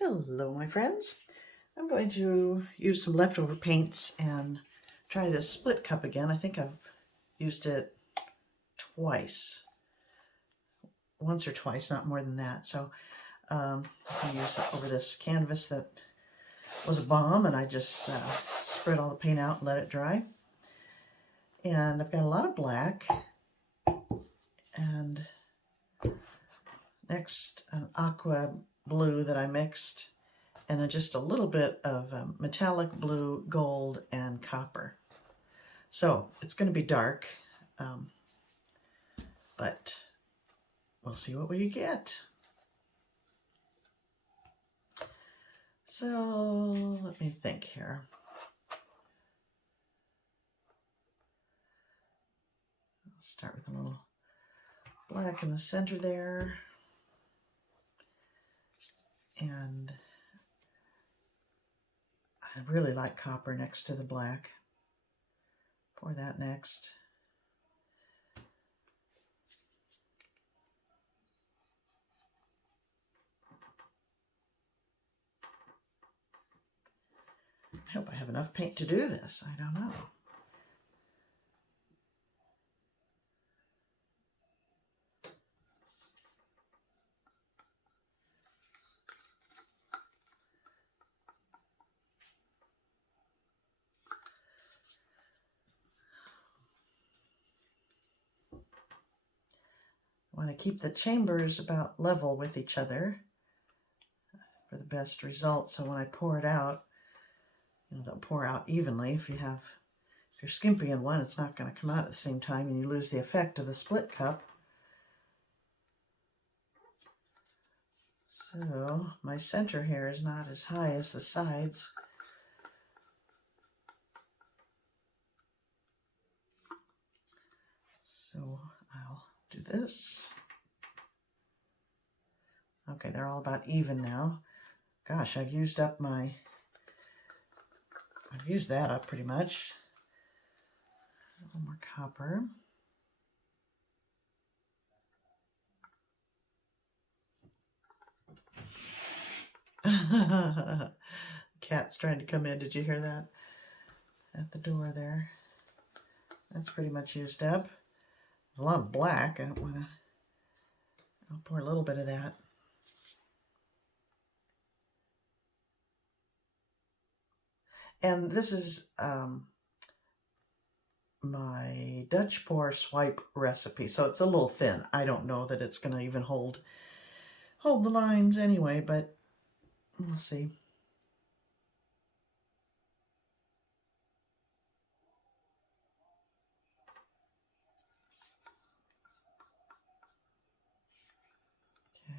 Hello, my friends. I'm going to use some leftover paints and try this split cup again. I think I've used it twice. Once or twice, not more than that. So I use it over this canvas that was a bomb, and I just spread all the paint out and let it dry. And I've got a lot of black, and next an aqua blue that I mixed, and then just a little bit of metallic blue, gold, and copper. So it's going to be dark, but we'll see what we get. So let me think here. I'll start with a little black in the center there. And I really like copper next to the black. Pour that next. I hope I have enough paint to do this. I don't know. I want to keep the chambers about level with each other for the best result. So when I pour it out, they'll pour out evenly. If you're skimpy in one, it's not going to come out at the same time, and you lose the effect of the split cup. So my center here is not as high as the sides. So I'll do this. Okay, they're all about even now. Gosh, I've used that up pretty much. A little more copper. Cat's trying to come in. Did you hear that? At the door there. That's pretty much used up. A lot of black. I don't want to. I'll pour a little bit of that. And this is my Dutch pour swipe recipe, so it's a little thin. I don't know that it's going to even hold the lines anyway, but we'll see.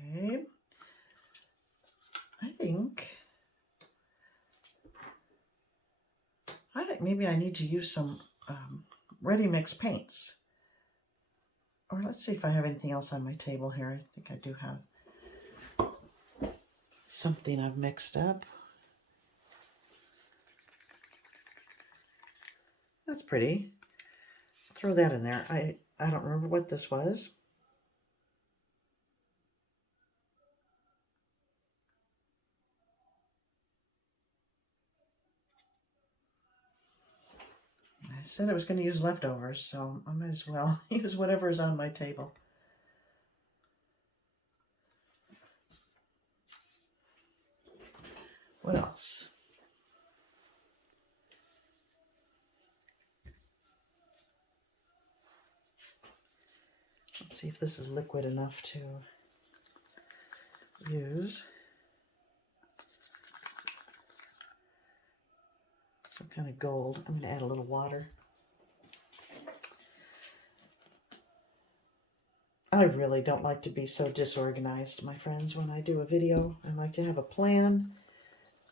Okay. I think maybe I need to use some ready mix paints. Or let's see if I have anything else on my table here. I think I do have something I've mixed up. That's pretty. Throw that in there. I don't remember what this was. I said I was going to use leftovers, so I might as well use whatever is on my table. What else? Let's see if this is liquid enough to use. Some kind of gold. I'm going to add a little water. I really don't like to be so disorganized, my friends, when I do a video. I like to have a plan,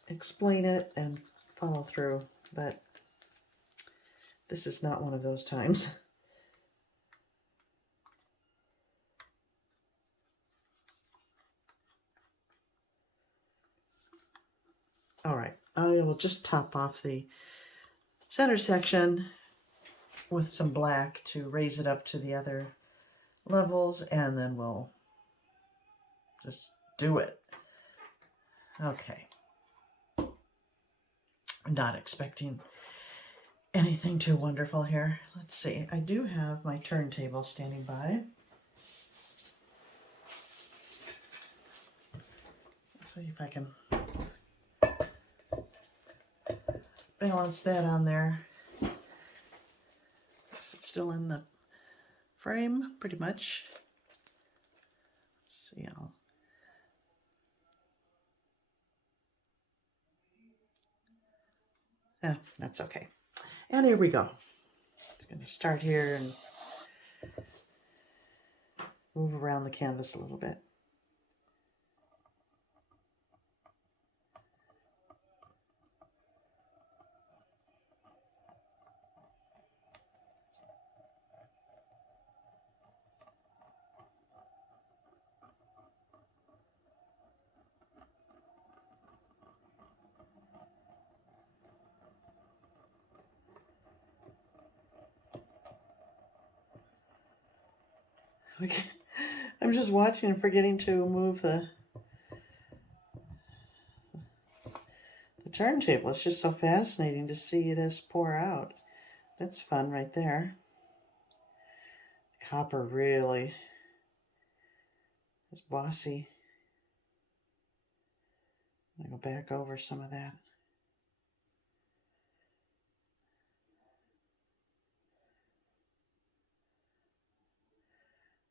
explain it, and follow through, but this is not one of those times. All right, I will just top off the center section with some black to raise it up to the other levels, and then we'll just do it. Okay. I'm not expecting anything too wonderful here. Let's see. I do have my turntable standing by. Let's see if I can balance that on there. Is it still in the frame? Pretty much. Let's see. Yeah, that's okay. And here we go. It's going to start here and move around the canvas a little bit. Okay. I'm just watching and forgetting to move the turntable. It's just so fascinating to see this pour out. That's fun right there. Copper really is bossy. I'll go back over some of that.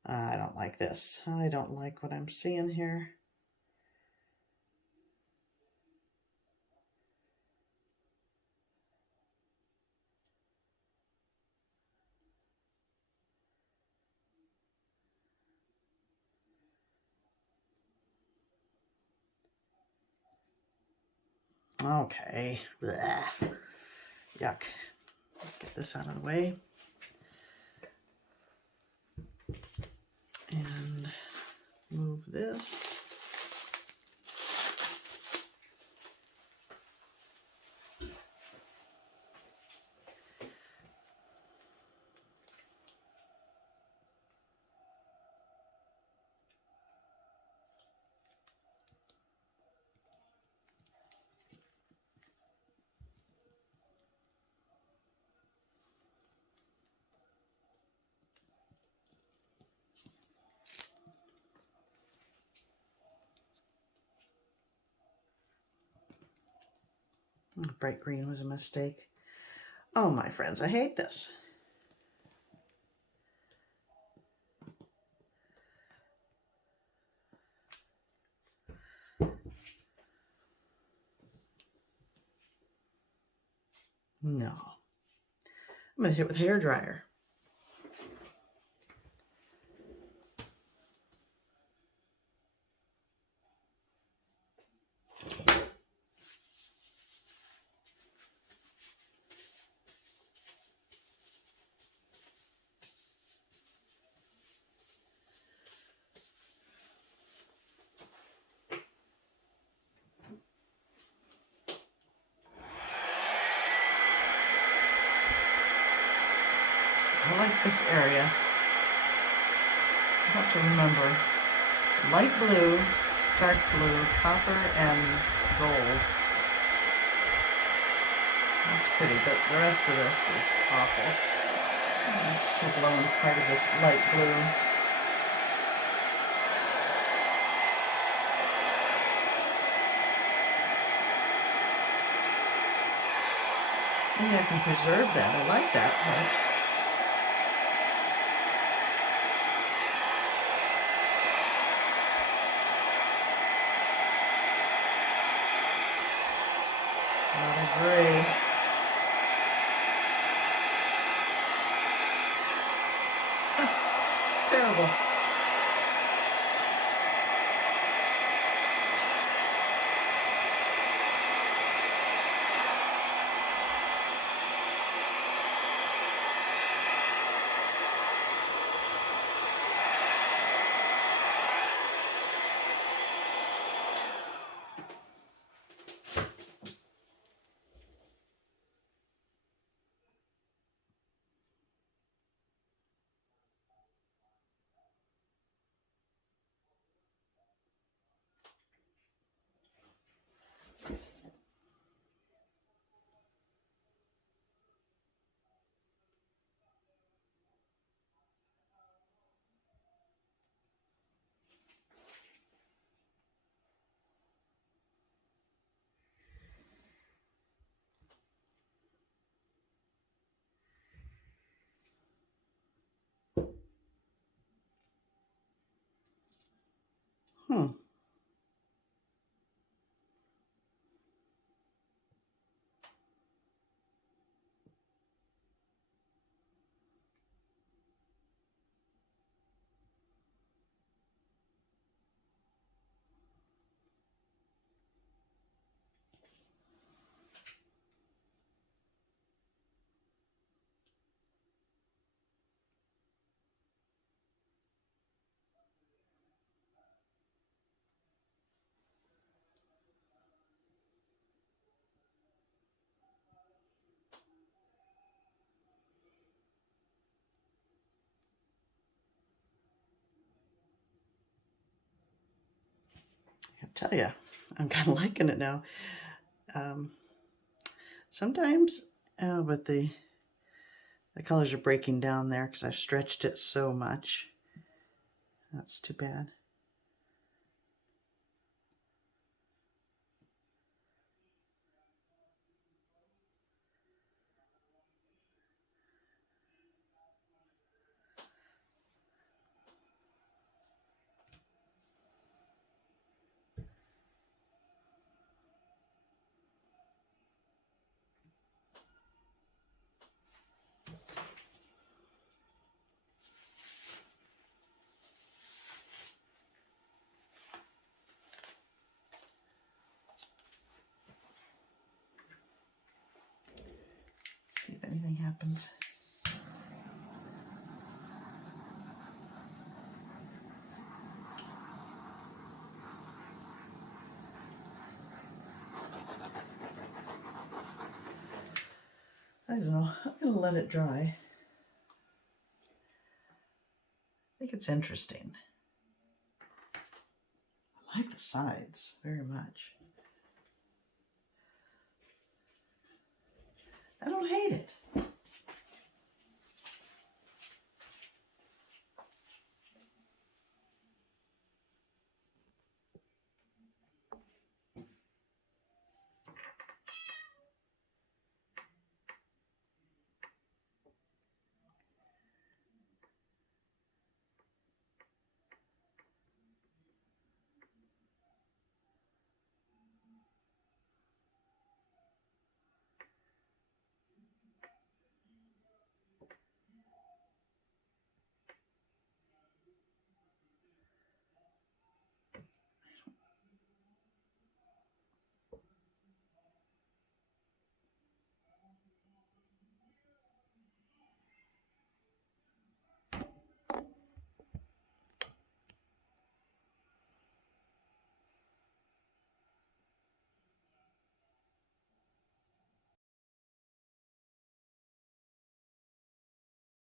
I don't like this. I don't like what I'm seeing here. Okay. Blah. Yuck. Get this out of the way. And move this. Bright green was a mistake. Oh, my friends, I hate this. No. I'm going to hit with hair dryer. I like this area. I have to remember light blue, dark blue, copper, and gold. That's pretty, but the rest of this is awful. I'm still blowing part of this light blue. Maybe I can preserve that. I like that part. Gray. It's terrible. Hmm. I tell you, I'm kind of liking it now. Um, Sometimes with the colors are breaking down there because I've stretched it so much. That's too bad. See if anything happens. I don't know. I'm going to let it dry. I think it's interesting. I like the sides very much. I don't hate it.